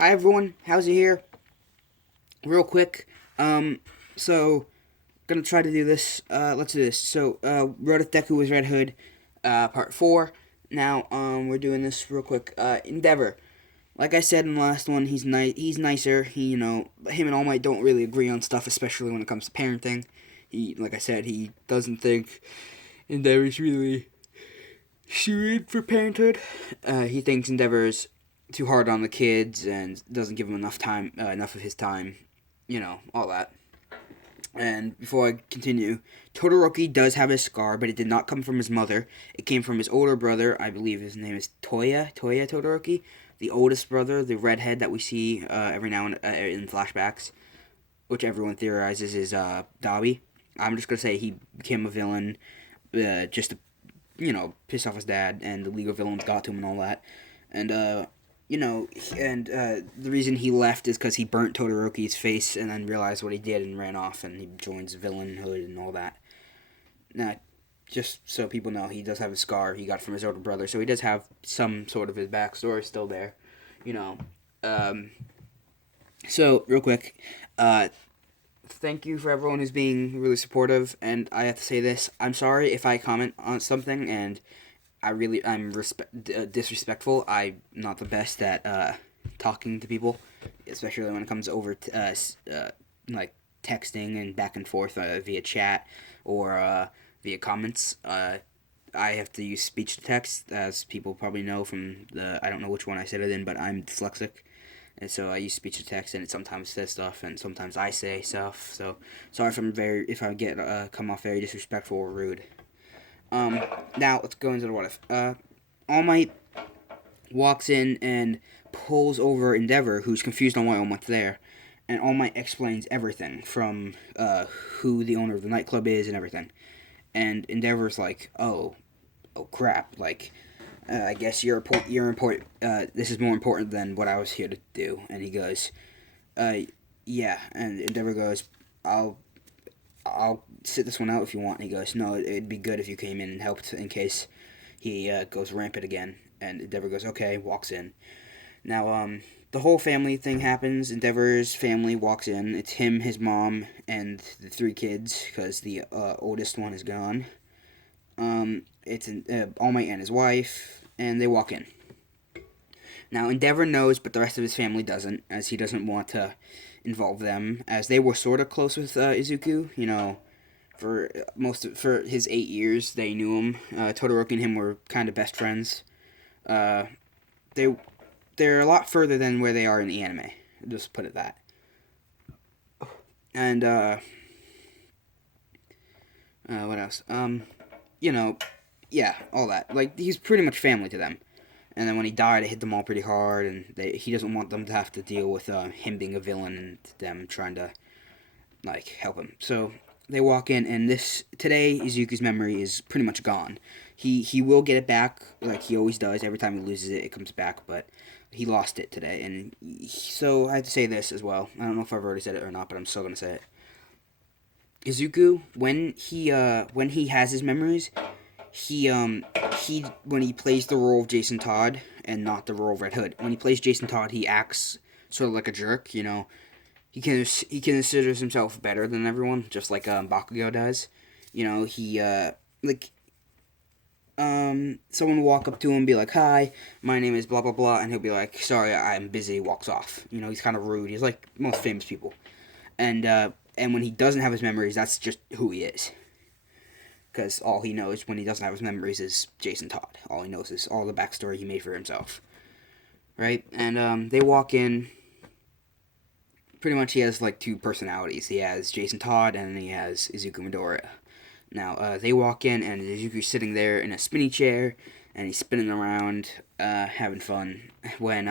Hi everyone, how's it here? Real quick, so gonna try to do this. Let's do this. So, Road Deku was Red Hood, part 4. Now, we're doing this real quick. Endeavor. Like I said in the last one, he's He's nicer. Him and All Might don't really agree on stuff, especially when it comes to parenting. Like I said, he doesn't think Endeavor's really suited for parenthood. He thinks Endeavor's too hard on the kids and doesn't give him enough time, enough of his time, all that. And before I continue, Todoroki does have a scar, but it did not come from his mother. It came from his older brother. I believe his name is Toya Todoroki, the oldest brother, the redhead that we see every now and in flashbacks, which everyone theorizes is Dabi. I'm just gonna say he became a villain, just to piss off his dad, and the League of Villains got to him and all that. And the reason he left is because he burnt Todoroki's face and then realized what he did and ran off, and he joins villainhood and all that. Now, just so people know, he does have a scar he got from his older brother, so he does have some sort of his backstory still there, you know. Um, so, real quick, thank you for everyone who's being really supportive, and I have to say this, I'm sorry if I comment on something and I'm disrespectful. I'm not the best at talking to people, especially when it comes over to like texting and back and forth via chat or via comments. I have to use speech to text, as people probably know from I don't know which one I said it in, but I'm dyslexic. And so I use speech to text, and it sometimes says stuff, and sometimes I say stuff. So sorry if I get come off very disrespectful or rude. Now let's go into the what if. All Might walks in and pulls over Endeavor, who's confused on why All Might's there, and All Might explains everything from who the owner of the nightclub is and everything. And Endeavor's like, oh crap, like. I guess you're important. This is more important than what I was here to do. And he goes, yeah. And Endeavor goes, I'll sit this one out if you want. And he goes, no, it'd be good if you came in and helped in case he goes rampant again. And Endeavor goes, okay, walks in. Now, the whole family thing happens. Endeavor's family walks in. It's him, his mom, and the 3 kids, because the oldest one is gone. It's All Might and his wife, and they walk in. Now, Endeavor knows, but the rest of his family doesn't, as he doesn't want to involve them, as they were sort of close with Izuku. For his 8 years, they knew him. Todoroki and him were kind of best friends. They they're a lot further than where they are in the anime. Just put it that. And what else? Yeah, all that. Like, he's pretty much family to them. And then when he died, it hit them all pretty hard, and he doesn't want them to have to deal with him being a villain and them trying to help him. So they walk in, and today Izuku's memory is pretty much gone. He will get it back like he always does. Every time he loses it, it comes back, but he lost it today. And so I have to say this as well. I don't know if I've already said it or not, but I'm still gonna say it. Izuku, when he has his memories, he when he plays the role of Jason Todd and not the role of Red Hood. When he plays Jason Todd, he acts sort of like a jerk. He considers himself better than everyone, just like Bakugo does. He someone will walk up to him and be like, "Hi, my name is blah blah blah," and he'll be like, "Sorry, I'm busy." Walks off. He's kind of rude. He's like most famous people, and when he doesn't have his memories, that's just who he is. Because all he knows when he doesn't have his memories is Jason Todd. All he knows is all the backstory he made for himself. Right? And they walk in. Pretty much he has like 2 personalities. He has Jason Todd and then he has Izuku Midoriya. Now, they walk in and Izuku's sitting there in a spinny chair and he's spinning around, having fun. When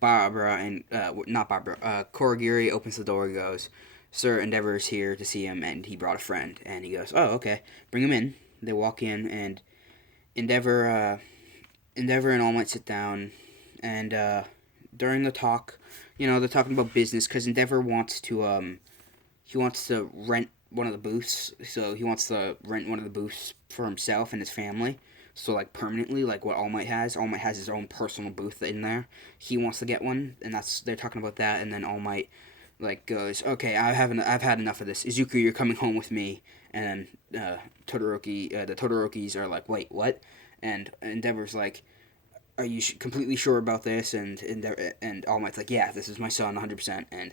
Barbara and, not Barbara, Korogiri opens the door and goes, "Sir, Endeavor is here to see him, and he brought a friend." And he goes, "Oh, okay, bring him in." They walk in, and Endeavor and All Might sit down, and during the talk, they're talking about business because Endeavor wants to rent one of the booths, so he wants to rent one of the booths for himself and his family, So like permanently, like what All Might has. All Might has his own personal booth in there. He wants to get one, and they're talking about that. And then All Might like goes, okay, I've had enough of this. Izuku, you're coming home with me. And the Todorokis are like, wait, what? And Endeavor's like, are you completely sure about this? And All Might's like, yeah, this is my son, 100%.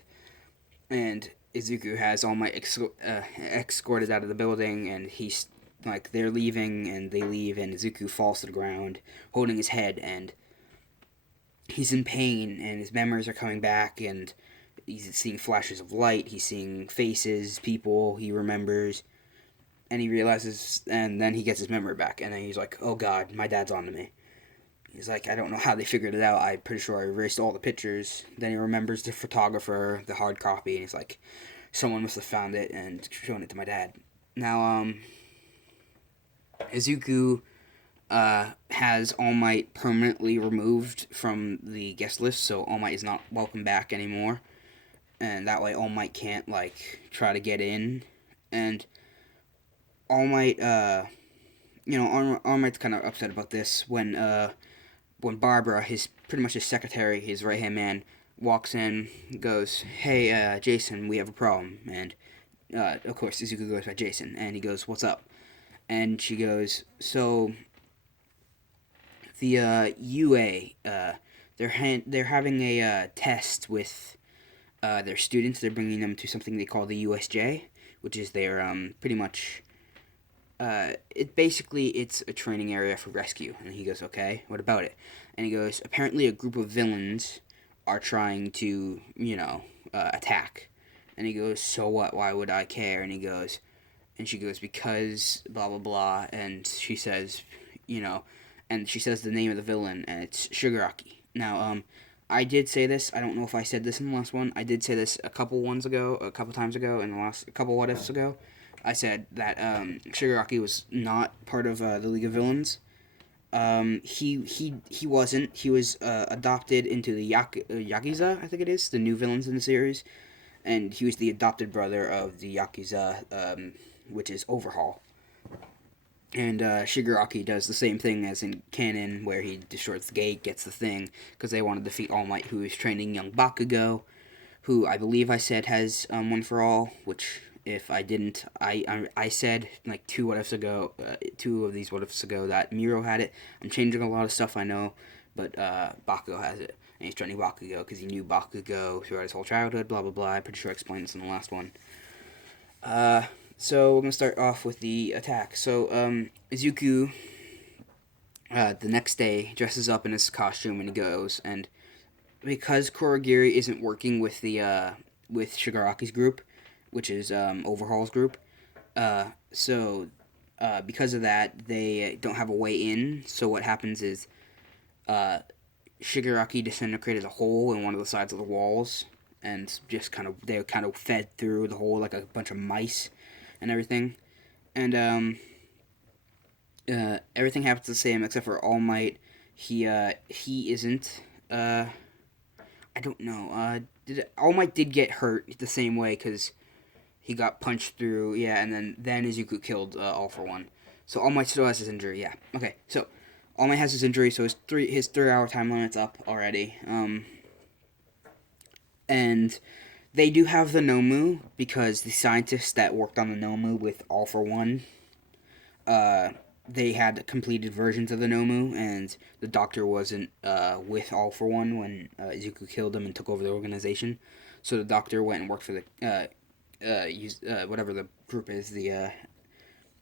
And Izuku has All Might escorted out of the building, and he's like, they're leaving, and they leave, and Izuku falls to the ground, holding his head, and he's in pain, and his memories are coming back, and he's seeing flashes of light, he's seeing faces, people he remembers, and he realizes, and then he gets his memory back, and then he's like, oh god, my dad's on to me. He's like, I don't know how they figured it out. I'm pretty sure I erased all the pictures. Then he remembers the photographer, the hard copy, and he's like, someone must have found it and shown it to my dad. Now, Izuku has All Might permanently removed from the guest list, so All Might is not welcome back anymore. And that way All Might can't, like, try to get in. And All Might, All Might's kind of upset about this when Barbara, pretty much his secretary, his right-hand man, walks in, goes, hey, Jason, we have a problem. And, of course, Izuku goes by Jason, and he goes, what's up? And she goes, so, the UA, they're having a test with their students. They're bringing them to something they call the USJ, which is their, pretty much... it's a training area for rescue. And he goes, okay, what about it? And he goes, apparently a group of villains are trying to, attack. And he goes, so what? Why would I care? And she goes, because blah, blah, blah. And she says, and she says the name of the villain, and it's Shigaraki. Now, I did say this. I don't know if I said this in the last one. I did say this a couple times ago, in the last couple what ifs ago. I said that Shigaraki was not part of the League of Villains. He wasn't. He was adopted into the Yakuza, I think it is, the new villains in the series, and he was the adopted brother of the Yakuza, which is Overhaul. And Shigaraki does the same thing as in canon, where he destroys the gate, gets the thing, because they want to defeat All Might, who is training young Bakugo, who I believe I said has One for All, which... If I didn't, I said like two of these what ifs ago that Miro had it. I'm changing a lot of stuff, I know, but Bakugo has it, and he's training Bakugo because he knew Bakugo throughout his whole childhood. Blah blah blah. I'm pretty sure I explained this in the last one. So we're gonna start off with the attack. So Izuku, the next day dresses up in his costume and he goes, and because Kurogiri isn't working with the with Shigaraki's group, which is Overhaul's group. So because of that, they don't have a way in. So what happens is Shigaraki disintegrated a hole in one of the sides of the walls, and they kind of fed through the hole like a bunch of mice and everything. And everything happens the same except for All Might. He isn't. I don't know. All Might did get hurt the same way because he got punched through, and then Izuku killed All for One. So All Might still has his injury, yeah. Okay, so All Might has his injury, so his 3-hour time limit's up already. And they do have the Nomu, because the scientists that worked on the Nomu with All for One, they had completed versions of the Nomu, and the doctor wasn't with All for One when Izuku killed him and took over the organization. So the doctor went and worked for the... whatever the group is, the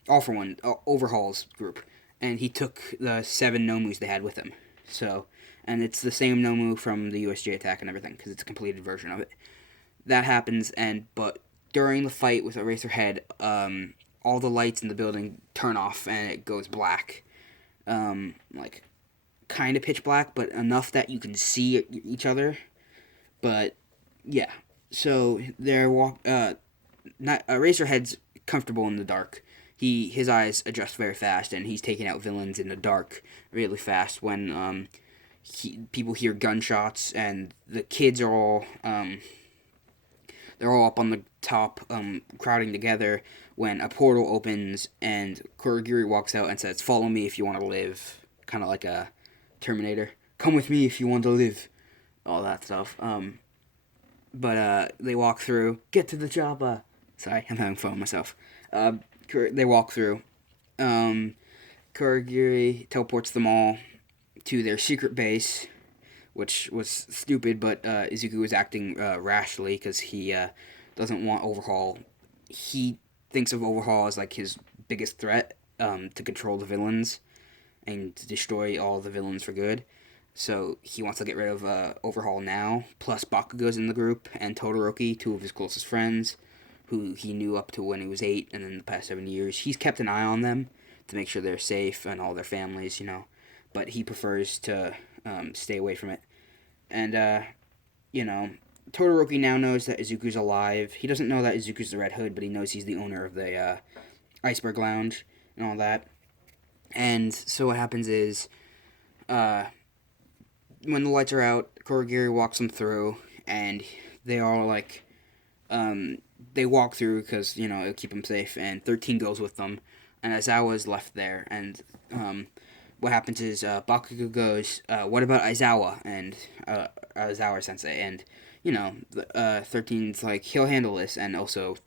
All for One, Overhaul's group, and he took the 7 Nomus they had with him. So, and it's the same Nomu from the USJ attack and everything, because it's a completed version of it. That happens, but during the fight with Eraserhead, all the lights in the building turn off, and it goes black. Like, kind of pitch black, but enough that you can see each other. But, yeah. So, Eraserhead's comfortable in the dark. His eyes adjust very fast, and he's taking out villains in the dark really fast when people hear gunshots, and the kids are all they're all up on the top, crowding together. when a portal opens and Kurogiri walks out and says, "Follow me if you want to live," kind of like a Terminator. "Come with me if you want to live," all that stuff. But they walk through. Get to the Jabba. Sorry, I'm having fun with myself. They walk through. Kurogiri teleports them all to their secret base, which was stupid, but Izuku was acting rashly because he doesn't want Overhaul. He thinks of Overhaul as like his biggest threat to control the villains and to destroy all the villains for good. So he wants to get rid of Overhaul now. Plus Bakugo's in the group, and Todoroki, two of his closest friends, who he knew up to when he was 8, and in the past 7 years. He's kept an eye on them to make sure they're safe and all their families, But he prefers to stay away from it. And, Todoroki now knows that Izuku's alive. He doesn't know that Izuku's the Red Hood, but he knows he's the owner of the Iceberg Lounge and all that. And so what happens is, when the lights are out, Kurogiri walks them through, and they all, they walk through because, it'll keep them safe, and 13 goes with them, and Aizawa's left there, and, what happens is, Bakugo goes, what about Aizawa, and, Aizawa-sensei, and, 13's like, he'll handle this, and also,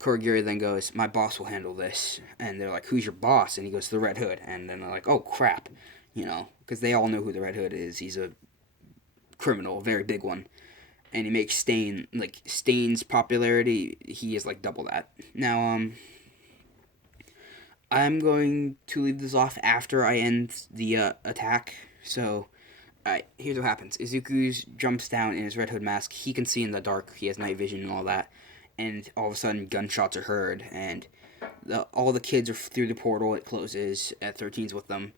Kurogiri then goes, my boss will handle this, and they're like, who's your boss, and he goes, the Red Hood, and then they're like, oh, crap, because they all know who the Red Hood is. He's a criminal, a very big one. And he makes Stain's popularity, he is like double that. Now, I'm going to leave this off after I end the attack. So, here's what happens. Izuku jumps down in his Red Hood mask. He can see in the dark. He has night vision and all that. And all of a sudden, gunshots are heard. And all the kids are through the portal. It closes. 13's with them.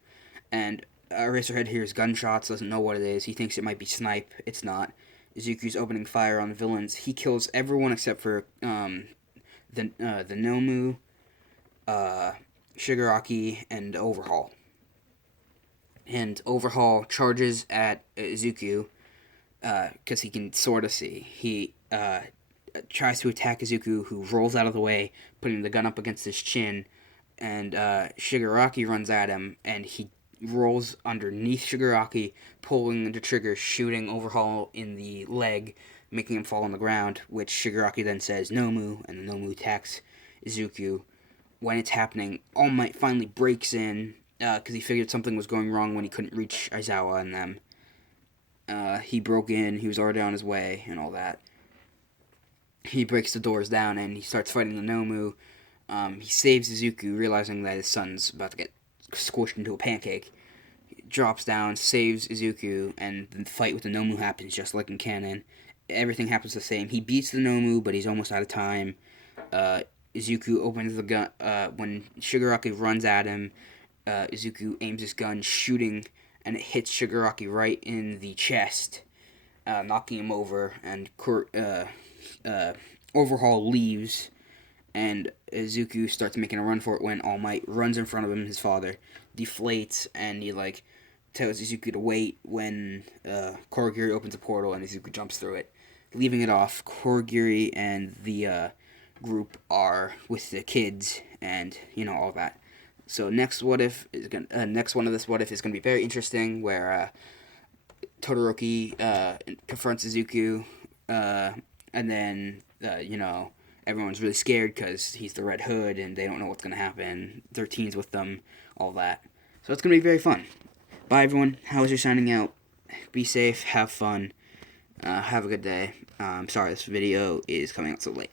And Eraserhead hears gunshots, doesn't know what it is. He thinks it might be snipe. It's not. Izuku's opening fire on the villains. He kills everyone except for the Nomu, Shigaraki, and Overhaul. And Overhaul charges at Izuku because he can sort of see. He tries to attack Izuku, who rolls out of the way, putting the gun up against his chin. And Shigaraki runs at him, and he rolls underneath Shigaraki, pulling the trigger, shooting Overhaul in the leg, making him fall on the ground, which Shigaraki then says, Nomu, and the Nomu attacks Izuku. When it's happening, All Might finally breaks in, because he figured something was going wrong when he couldn't reach Aizawa and them. He broke in, he was already on his way, and all that. He breaks the doors down, and he starts fighting the Nomu. He saves Izuku, realizing that his son's about to get squished into a pancake. He drops down, saves Izuku, and the fight with the Nomu happens just like in canon. Everything happens the same. He beats the Nomu, but he's almost out of time. Izuku opens the gun. When Shigaraki runs at him, Izuku aims his gun, shooting, and it hits Shigaraki right in the chest, knocking him over, and Overhaul leaves. And Izuku starts making a run for it when All Might runs in front of him, his father, deflates, and he, tells Izuku to wait when Kurogiri opens a portal and Izuku jumps through it. Leaving it off, Kurogiri and the group are with the kids and, all that. So next one of this what if is going to be very interesting, where Todoroki confronts Izuku, and then, everyone's really scared because he's the Red Hood and they don't know what's going to happen. 13's with them, all that. So it's going to be very fun. Bye, everyone. How's signing out? Be safe, have fun, have a good day. I'm sorry this video is coming out so late.